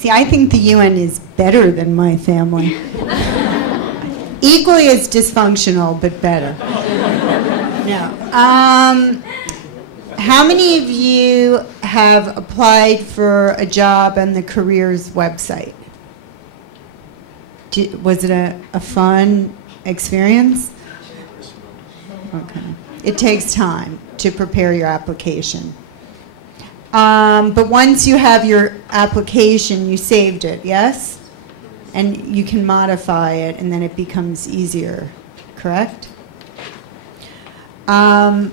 See, I think the UN is better than my family. Equally as dysfunctional, but better. No. How many of you have applied for a job on the careers website? Was it a fun experience? Okay. It takes time to prepare your application. But once you have your application, you saved it, yes? And you can modify it, and then it becomes easier, correct? How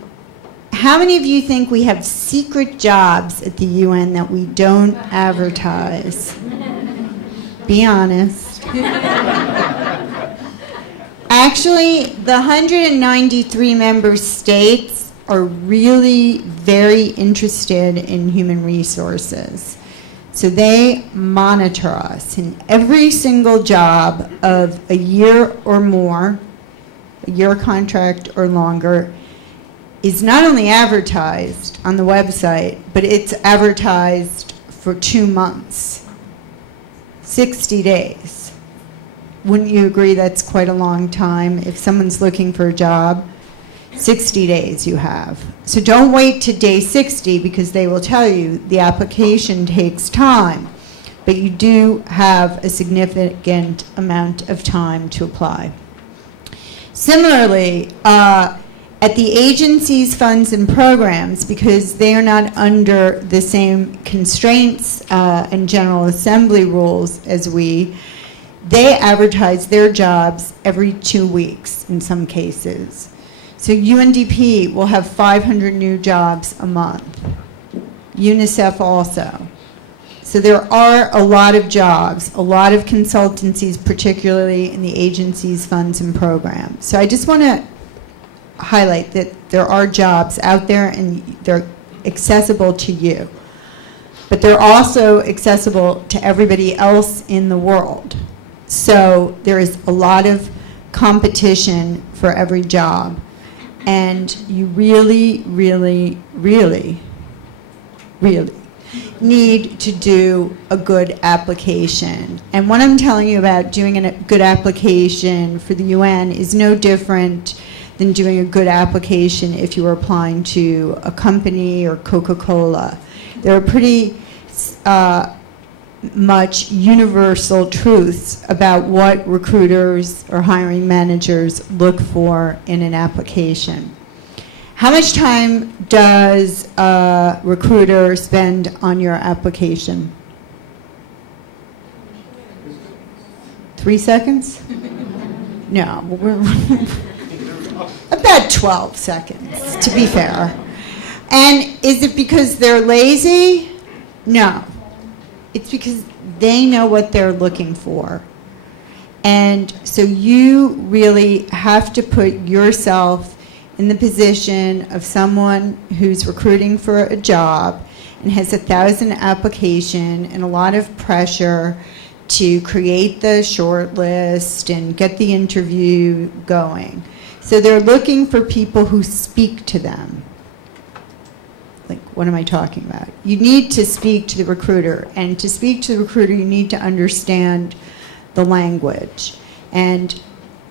many of you think we have secret jobs at the UN that we don't advertise? Be honest. Actually, the 193 member states are really very interested in human resources. So they monitor us in every single job of a year or more, a year contract or longer, is not only advertised on the website, but it's advertised for 2 months, 60 days. Wouldn't you agree that's quite a long time? If someone's looking for a job, 60 days you have. So don't wait to day 60 because they will tell you the application takes time, but you do have a significant amount of time to apply. Similarly, at the agencies, funds, and programs, because they are not under the same constraints and General Assembly rules as they advertise their jobs every 2 weeks in some cases. So UNDP will have 500 new jobs a month. UNICEF also. So there are a lot of jobs, a lot of consultancies, particularly in the agencies, funds, and programs. So I just want to highlight that there are jobs out there and they're accessible to you. But they're also accessible to everybody else in the world. So there is a lot of competition for every job. And you really, really, really, really need to do a good application. And what I'm telling you about doing a good application for the UN is no different than doing a good application if you were applying to a company or Coca-Cola. There are pretty much universal truths about what recruiters or hiring managers look for in an application. How much time does a recruiter spend on your application? 3 seconds? No, about 12 seconds, to be fair. And is it because they're lazy? No. It's because they know what they're looking for. And so you really have to put yourself in the position of someone who's recruiting for a job and has 1,000 applications and a lot of pressure to create the short list and get the interview going. So they're looking for people who speak to them. Like, what am I talking about? You need to speak to the recruiter. And to speak to the recruiter, you need to understand the language. And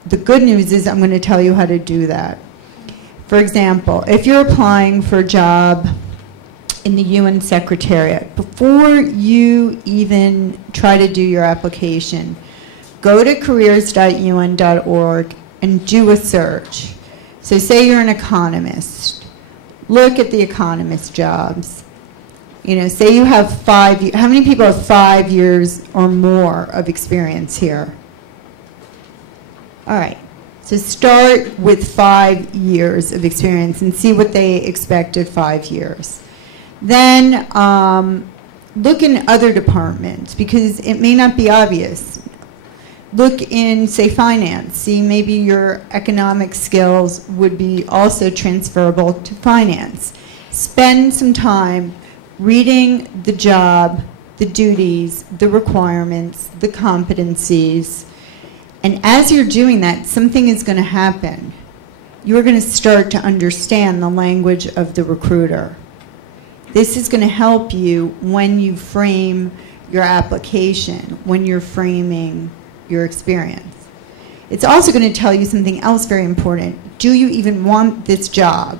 the good news is I'm going to tell you how to do that. For example, if you're applying for a job in the UN Secretariat, before you even try to do your application, go to careers.un.org and do a search. So say you're an economist. Look at the economist jobs. Say you have how many people have 5 years or more of experience here? All right. So start with 5 years of experience and see what they expect at 5 years. Then look in other departments because it may not be obvious. Look in, say, finance. See, maybe your economic skills would be also transferable to finance. Spend some time reading the job, the duties, the requirements, the competencies. And as you're doing that, something is going to happen. You're going to start to understand the language of the recruiter. This is going to help you when you frame your application when you're framing your experience. It's also going to tell you something else very important. Do you even want this job?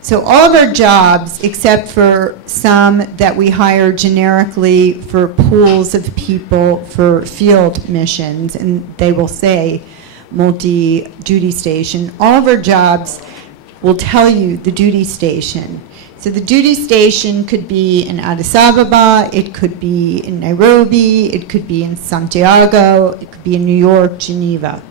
So all of our jobs, except for some that we hire generically for pools of people for field missions, and they will say multi-duty station, all of our jobs will tell you the duty station. So the duty station could be in Addis Ababa, it could be in Nairobi, it could be in Santiago, it could be in New York, Geneva.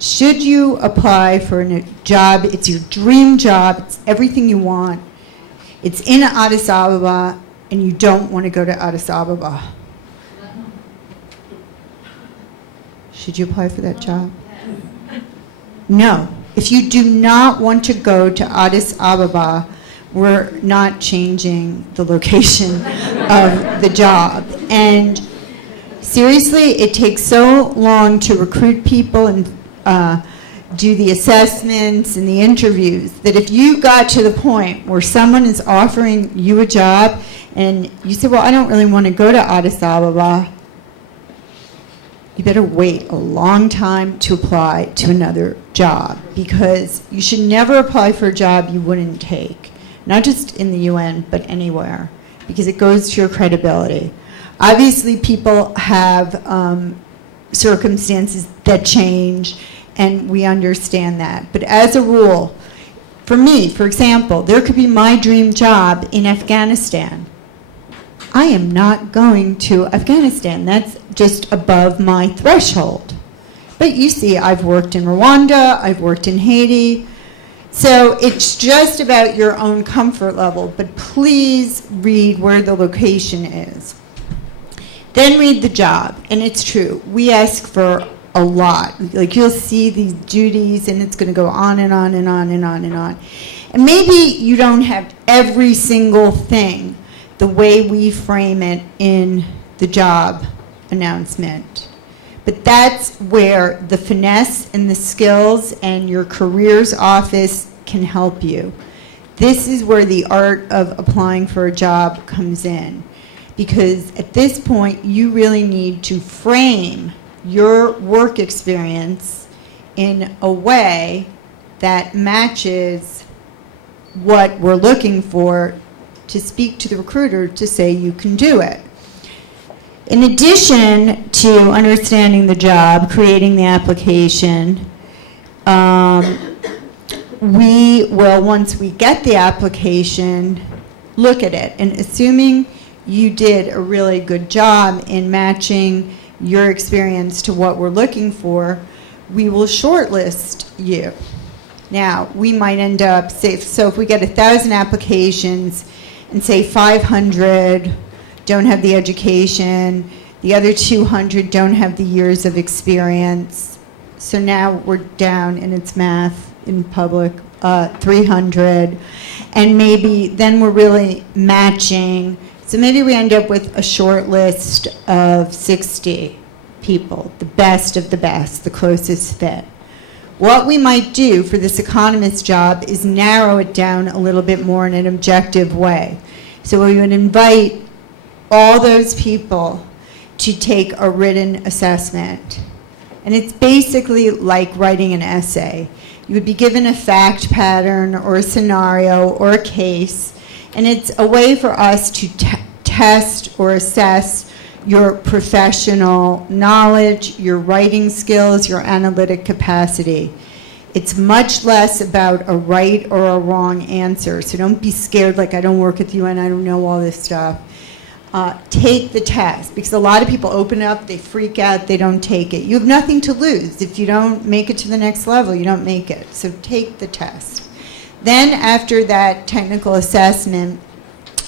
Should you apply for a job, it's your dream job, it's everything you want, it's in Addis Ababa, and you don't want to go to Addis Ababa? Should you apply for that job? No. If you do not want to go to Addis Ababa, we're not changing the location of the job. And seriously, it takes so long to recruit people and do the assessments and the interviews that if you got to the point where someone is offering you a job and you say, well, I don't really want to go to Addis Ababa, you better wait a long time to apply to another job, because you should never apply for a job you wouldn't take, not just in the UN, but anywhere, because it goes to your credibility. Obviously, people have circumstances that change, and we understand that. But as a rule, for me, for example, there could be my dream job in Afghanistan. I am not going to Afghanistan. That's just above my threshold. But you see, I've worked in Rwanda, I've worked in Haiti. So it's just about your own comfort level, but please read where the location is. Then read the job, and it's true. We ask for a lot. Like, you'll see these duties, and it's going to go on and on and on and on and on. And maybe you don't have every single thing the way we frame it in the job announcement. But that's where the finesse and the skills and your careers office can help you. This is where the art of applying for a job comes in. Because at this point, you really need to frame your work experience in a way that matches what we're looking for to speak to the recruiter to say you can do it. In addition to understanding the job, creating the application, we will, once we get the application, look at it. And assuming you did a really good job in matching your experience to what we're looking for, we will shortlist you. Now, we might end up, so if we get 1,000 applications and say 500 don't have the education, the other 200 don't have the years of experience. So now we're down, and it's math in public, 300. And maybe then we're really matching. So maybe we end up with a short list of 60 people, the best of the best, the closest fit. What we might do for this economist job is narrow it down a little bit more in an objective way. So we would invite all those people to take a written assessment. And it's basically like writing an essay. You would be given a fact pattern or a scenario or a case, and it's a way for us to test or assess your professional knowledge, your writing skills, your analytic capacity. It's much less about a right or a wrong answer. So don't be scared like, I don't work at the UN, I don't know all this stuff. Take the test, because a lot of people open up, they freak out, they don't take it. You have nothing to lose. If you don't make it to the next level, you don't make it. So take the test. Then after that technical assessment,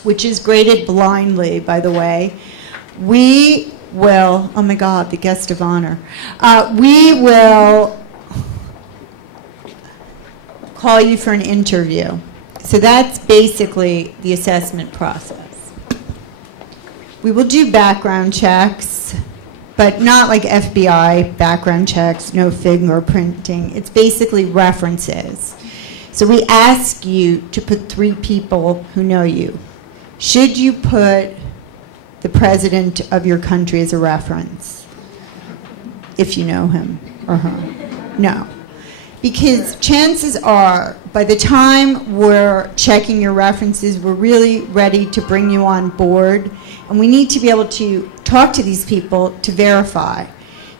which is graded blindly, by the way, we will, oh my God, the guest of honor, we will call you for an interview. So that's basically the assessment process. We will do background checks, but not like FBI background checks, no fingerprinting. It's basically references. So we ask you to put 3 people who know you. Should you put the president of your country as a reference, if you know him or her? No. Because chances are, by the time we're checking your references, we're really ready to bring you on board, and we need to be able to talk to these people to verify.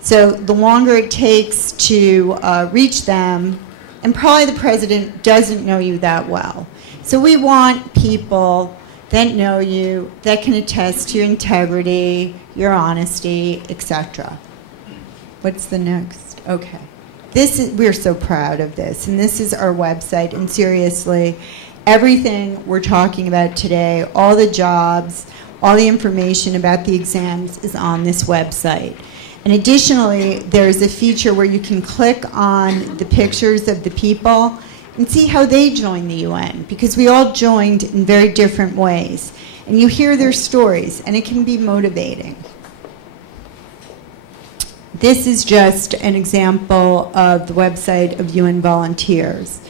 So the longer it takes to reach them, and probably the president doesn't know you that well. So we want people that know you, that can attest to your integrity, your honesty, etc. What's the next? Okay. We're so proud of this, and this is our website, and seriously, everything we're talking about today, all the jobs, all the information about the exams is on this website. And additionally, there's a feature where you can click on the pictures of the people and see how they joined the UN, because we all joined in very different ways. And you hear their stories, and it can be motivating. This is just an example of the website of UN volunteers.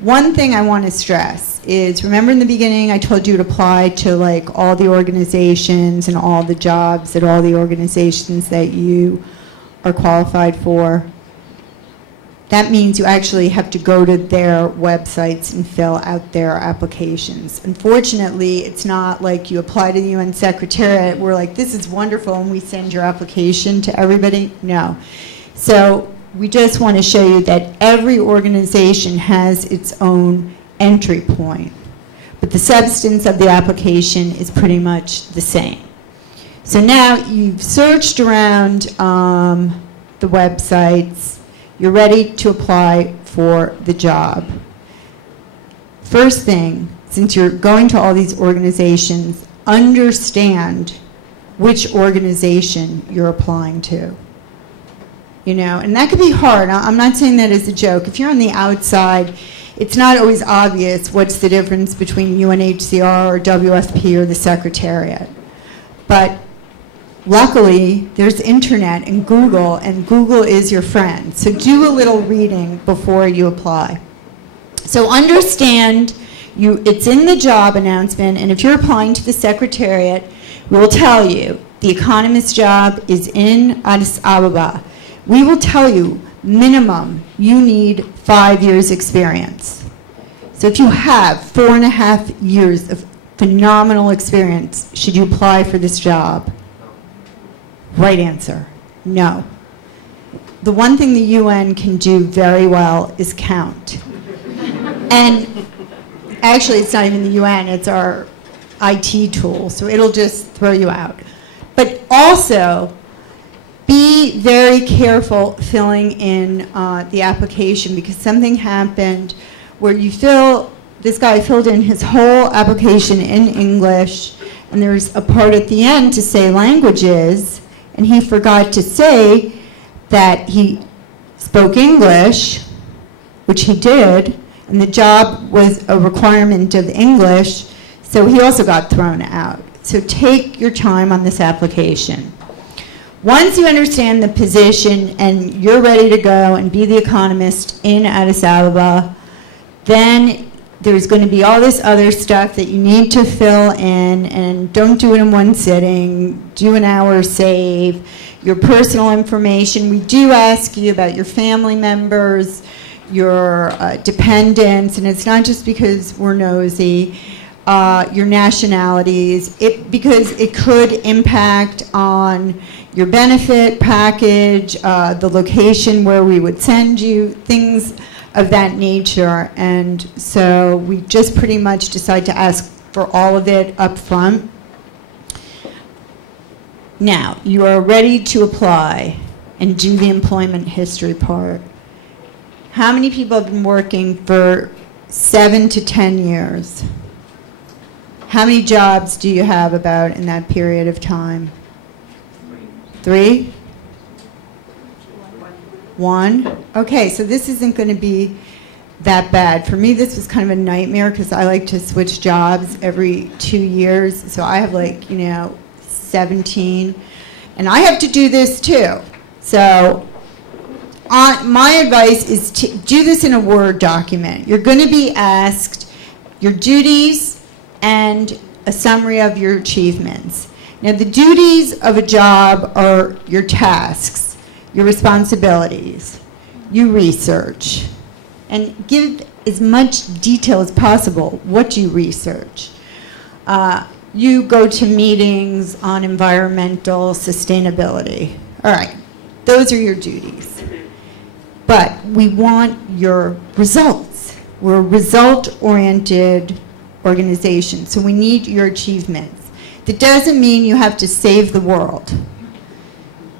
One thing I want to stress is, remember in the beginning I told you to apply to like all the organizations and all the jobs at all the organizations that you are qualified for? That means you actually have to go to their websites and fill out their applications. Unfortunately, it's not like you apply to the UN Secretariat, we're like, this is wonderful, and we send your application to everybody. No. So we just want to show you that every organization has its own entry point, but the substance of the application is pretty much the same. So now you've searched around the websites, you're ready to apply for the job. First thing, since you're going to all these organizations, understand which organization you're applying to. You know, and that could be hard. I'm not saying that as a joke. If you're on the outside, it's not always obvious what's the difference between UNHCR or WFP or the Secretariat. But luckily, there's internet and Google is your friend. So do a little reading before you apply. So understand, it's in the job announcement, and if you're applying to the Secretariat, we will tell you the economist job is in Addis Ababa. We will tell you, minimum, you need 5 years experience. So if you have 4.5 years of phenomenal experience, should you apply for this job? Right answer, no. The one thing the UN can do very well is count. And actually, it's not even the UN, it's our IT tool, so it'll just throw you out. But also, be very careful filling in the application, because something happened where this guy filled in his whole application in English, and there's a part at the end to say languages, and he forgot to say that he spoke English, which he did, and the job was a requirement of English, so he also got thrown out. So take your time on this application. Once you understand the position and you're ready to go and be the economist in Addis Ababa, then there's going to be all this other stuff that you need to fill in, and don't do it in one sitting. Do an hour save. Your personal information. We do ask you about your family members, your dependents, and it's not just because we're nosy. Your nationalities, because it could impact on your benefit package, the location where we would send you, things of that nature. And so we just pretty much decide to ask for all of it up front. Now, you are ready to apply and do the employment history part. How many people have been working for 7 to 10 years? How many jobs do you have about in that period of time? 3? 1? Okay, so this isn't going to be that bad. For me, this was kind of a nightmare because I like to switch jobs every 2 years. So I have 17. And I have to do this too. So my advice is to do this in a Word document. You're going to be asked your duties and a summary of your achievements. Now, the duties of a job are your tasks, your responsibilities, you research, and give as much detail as possible. What do you research? You go to meetings on environmental sustainability. All right, those are your duties. But we want your results. We're a result-oriented organization, so we need your achievements. That doesn't mean you have to save the world.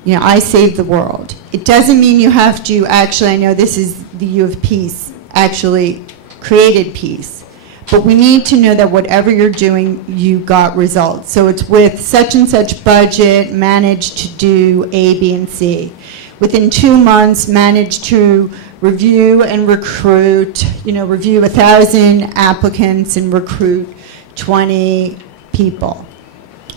You know, I saved the world. It doesn't mean you have to, actually, I know this is the U of Peace, actually created peace. But we need to know that whatever you're doing, you got results. So it's with such and such budget, managed to do A, B, and C. Within 2 months, managed to review and recruit, review 1,000 applicants and recruit 20 people.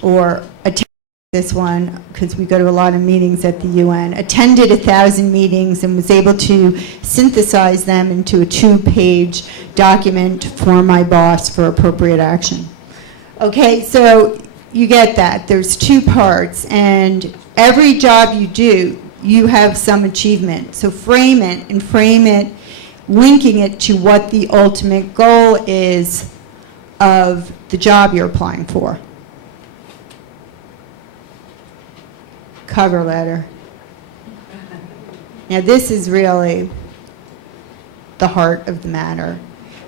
Or attend this one, because we go to a lot of meetings at the UN, attended 1,000 meetings and was able to synthesize them into a 2-page document for my boss for appropriate action. Okay, so you get that. There's 2 parts, and every job you do, you have some achievement. So frame it, linking it to what the ultimate goal is of the job you're applying for. Cover letter. Now this is really the heart of the matter,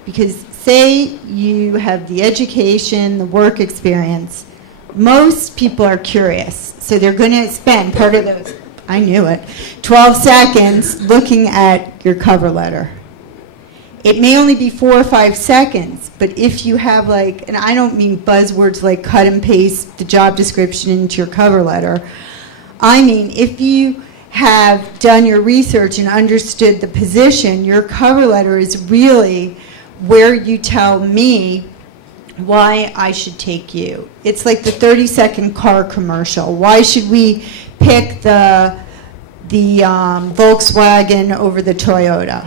because say you have the education, the work experience, most people are curious, so they're going to spend part of those, I knew it, 12 seconds looking at your cover letter. It may only be 4 or 5 seconds, but if you have and I don't mean buzzwords like cut and paste the job description into your cover letter, I mean, if you have done your research and understood the position, your cover letter is really where you tell me why I should take you. It's like the 30-second car commercial. Why should we pick the Volkswagen over the Toyota?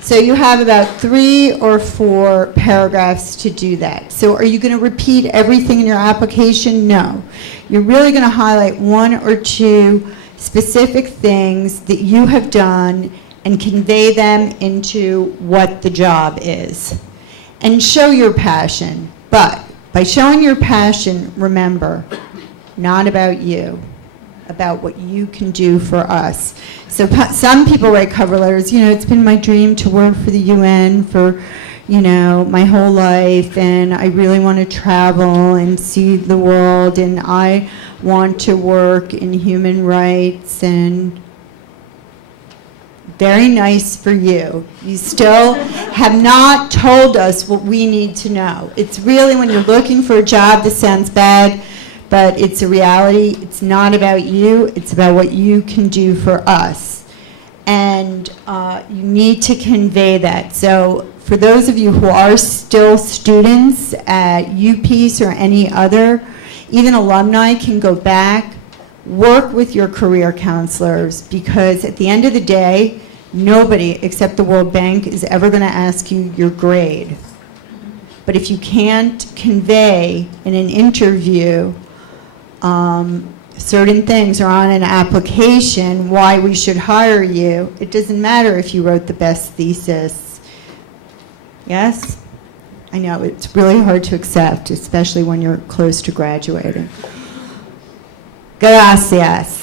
So you have about 3 or 4 paragraphs to do that. So are you going to repeat everything in your application? No. You're really going to highlight 1 or 2 specific things that you have done and convey them into what the job is. And show your passion. But by showing your passion, remember, not about you, about what you can do for us. So some people write cover letters, it's been my dream to work for the UN for, my whole life, and I really want to travel and see the world, and I want to work in human rights, and very nice for you. You still have not told us what we need to know. It's really when you're looking for a job, this sounds bad, but it's a reality. It's not about you. It's about what you can do for us. And you need to convey that. So for those of you who are still students at UPeace or any other, even alumni can go back, work with your career counselors, because at the end of the day, nobody except the World Bank is ever going to ask you your grade. But if you can't convey in an interview certain things or on an application why we should hire you, it doesn't matter if you wrote the best thesis. Yes? I know, it's really hard to accept, especially when you're close to graduating. Gracias.